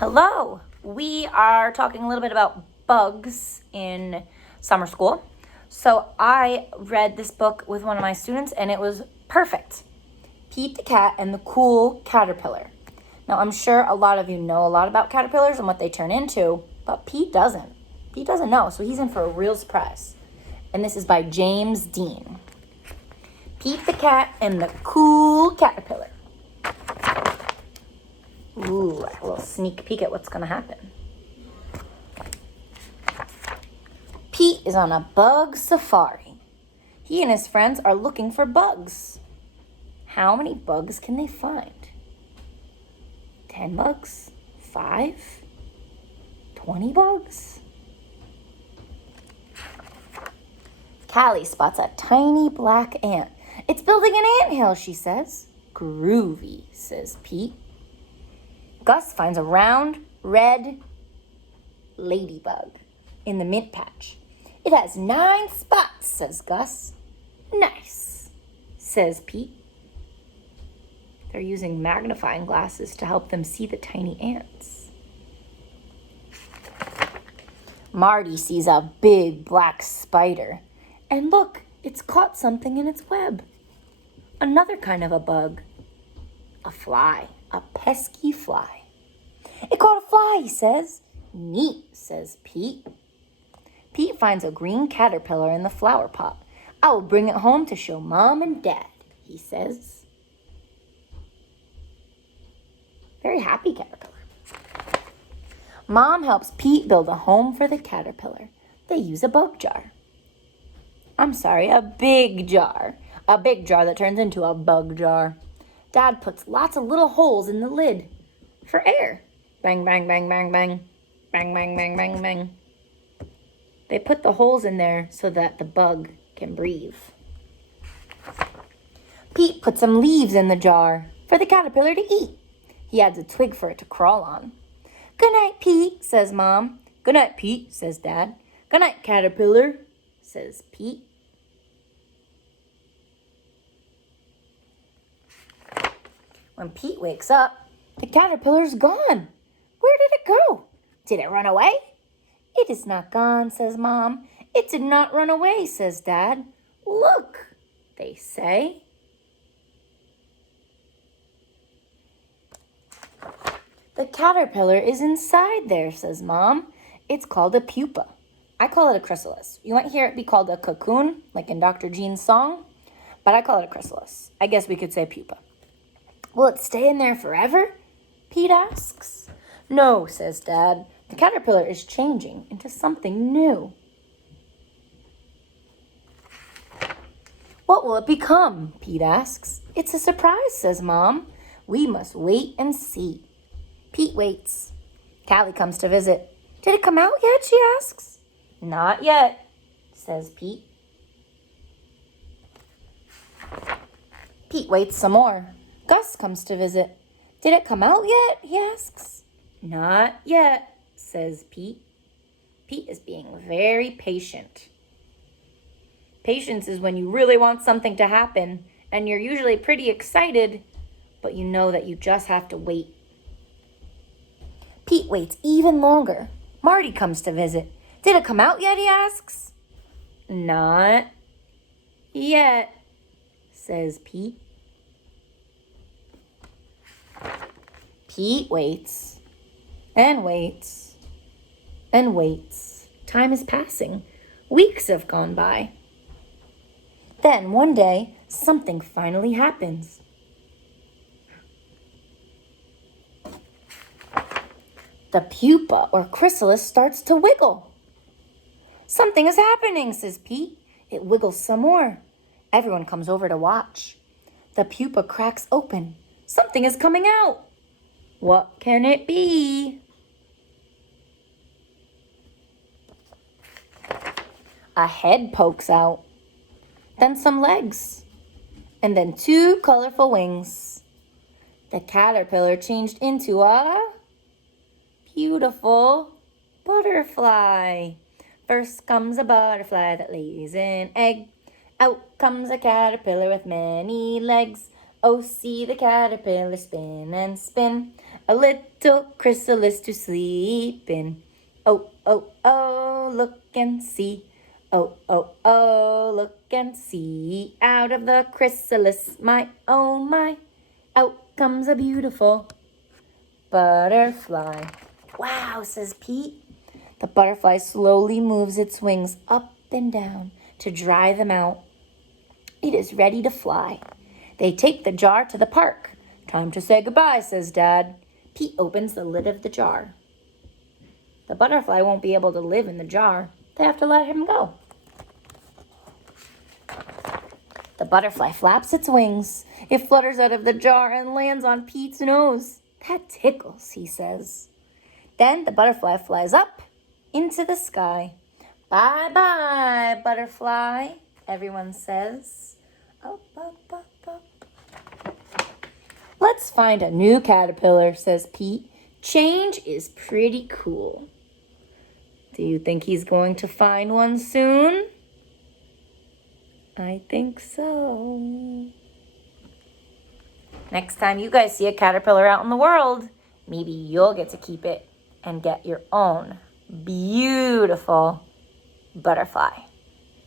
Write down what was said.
Hello. We are talking a little bit about bugs in summer school. So I read this book with one of my students and it was perfect. Pete the Cat and the Cool Caterpillar. Now I'm sure a lot of you know a lot about caterpillars and what they turn into, but Pete doesn't. Pete doesn't know, so he's in for a real surprise. And this is by James Dean. Pete the Cat and the Cool Caterpillar. Ooh, a little sneak peek at what's going to happen. Pete is on a bug safari. He and his friends are looking for bugs. How many bugs can they find? 10 bugs? 5? 20 bugs? Callie spots a tiny black ant. It's building an anthill, she says. Groovy, says Pete. Gus finds a round, red ladybug in the mint patch. It has 9 spots, says Gus. Nice, says Pete. They're using magnifying glasses to help them see the tiny ants. Marty sees a big black spider. And look, it's caught something in its web. Another kind of a bug. A fly. A pesky fly. It caught a fly, he says. Neat, says Pete. Pete finds a green caterpillar in the flower pot. I will bring it home to show Mom and Dad, he says. Very happy caterpillar. Mom helps Pete build a home for the caterpillar. They use a bug jar. A big jar. A big jar that turns into a bug jar. Dad puts lots of little holes in the lid for air. Bang, bang, bang, bang, bang. Bang, bang, bang, bang, bang. They put the holes in there so that the bug can breathe. Pete puts some leaves in the jar for the caterpillar to eat. He adds a twig for it to crawl on. Good night, Pete, says Mom. Good night, Pete, says Dad. Good night, caterpillar, says Pete. When Pete wakes up, the caterpillar's gone. Where did it go? Did it run away? It is not gone, says Mom. It did not run away, says Dad. Look, they say. The caterpillar is inside there, says Mom. It's called a pupa. I call it a chrysalis. You might hear it be called a cocoon, like in Dr. Jean's song, but I call it a chrysalis. I guess we could say pupa. Will it stay in there forever? Pete asks. No, says Dad. The caterpillar is changing into something new. What will it become? Pete asks. It's a surprise, says Mom. We must wait and see. Pete waits. Callie comes to visit. Did it come out yet? She asks. Not yet, says Pete. Pete waits some more. Gus comes to visit. Did it come out yet? He asks. Not yet, says Pete. Pete is being very patient. Patience is when you really want something to happen and you're usually pretty excited, but you know that you just have to wait. Pete waits even longer. Marty comes to visit. Did it come out yet? He asks. Not yet, says Pete. Pete waits and waits and waits. Time is passing. Weeks have gone by. Then one day, something finally happens. The pupa or chrysalis starts to wiggle. Something is happening, says Pete. It wiggles some more. Everyone comes over to watch. The pupa cracks open. Something is coming out. What can it be? A head pokes out. Then some legs. And then 2 colorful wings. The caterpillar changed into a beautiful butterfly. First comes a butterfly that lays an egg. Out comes a caterpillar with many legs. Oh, see the caterpillar spin and spin. a little chrysalis to sleep in. Oh, oh, oh, look and see. Oh, oh, oh, look and see. Out of the chrysalis, my, oh my, out comes a beautiful butterfly. Wow, says Pete. The butterfly slowly moves its wings up and down to dry them out. It is ready to fly. They take the jar to the park. Time to say goodbye, says Dad. Pete opens the lid of the jar. The butterfly won't be able to live in the jar. They have to let him go. The butterfly flaps its wings. It flutters out of the jar and lands on Pete's nose. That tickles, he says. Then the butterfly flies up into the sky. Bye-bye, butterfly, everyone says. Up, up, up, up. Let's find a new caterpillar, says Pete. Change is pretty cool. Do you think he's going to find one soon? I think so. Next time you guys see a caterpillar out in the world, maybe you'll get to keep it and get your own beautiful butterfly.